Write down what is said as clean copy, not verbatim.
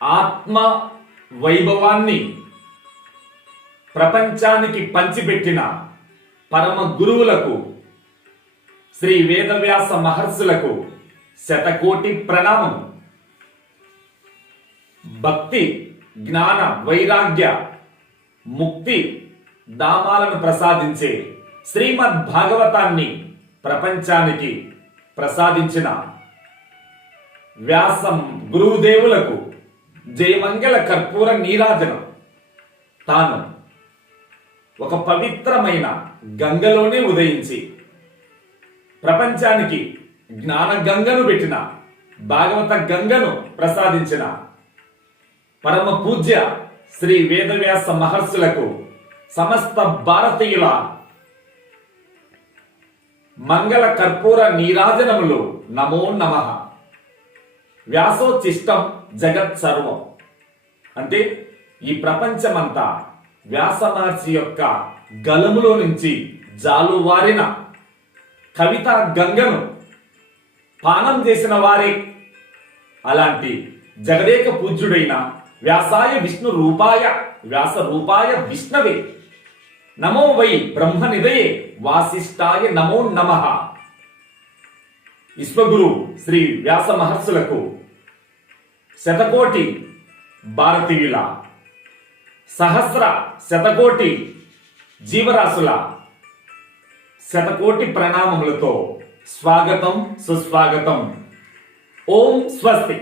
ఆత్మ వైభవాన్ని ప్రపంచానికి పంచిపెట్టిన పరమ గురువులకు శ్రీ వేదవ్యాస మహర్షులకు శతకోటి ప్రణామం. భక్తి, జ్ఞాన, వైరాగ్య, ముక్తి ధామాలను ప్రసాదించే శ్రీమద్ భాగవతాన్ని ప్రపంచానికి ప్రసాదించిన వ్యాసం గురుదేవులకు జయమంగళ కర్పూర నీరాజనం. తాను ఒక పవిత్రమైన గంగలోనే ఉదయించి ప్రపంచానికి జ్ఞాన గంగను పెట్టిన, భాగవత గంగను ప్రసాదించిన పరమ పూజ్య శ్రీ వేదవ్యాస మహర్షులకు సమస్త భారతీయుల మంగళ కర్పూర నీరాజనములు. నమో నమః. వ్యాసోచిష్టం జగత్ సర్వం అంటే ఈ ప్రపంచమంతా వ్యాస మహర్షి యొక్క గలములో నుంచి జాలువారిన కవితా గంగను పానం చేసిన వారే. అలాంటి జగదేక పూజ్యుడైన వ్యాసాయ విష్ణు రూపాయ వ్యాస రూపాయ విష్ణవే నమో వై బ్రహ్మనిదయే వాసిష్ఠాయ నమో నమః. విశ్వగురు శ్రీ వ్యాస మహర్షులకు శతకోటి భారతీయుల, సహస్ర శతకోటి జీవరాశుల శతకోటి ప్రణామములతో స్వాగతం, సుస్వాగతం. ఓం స్వస్తి.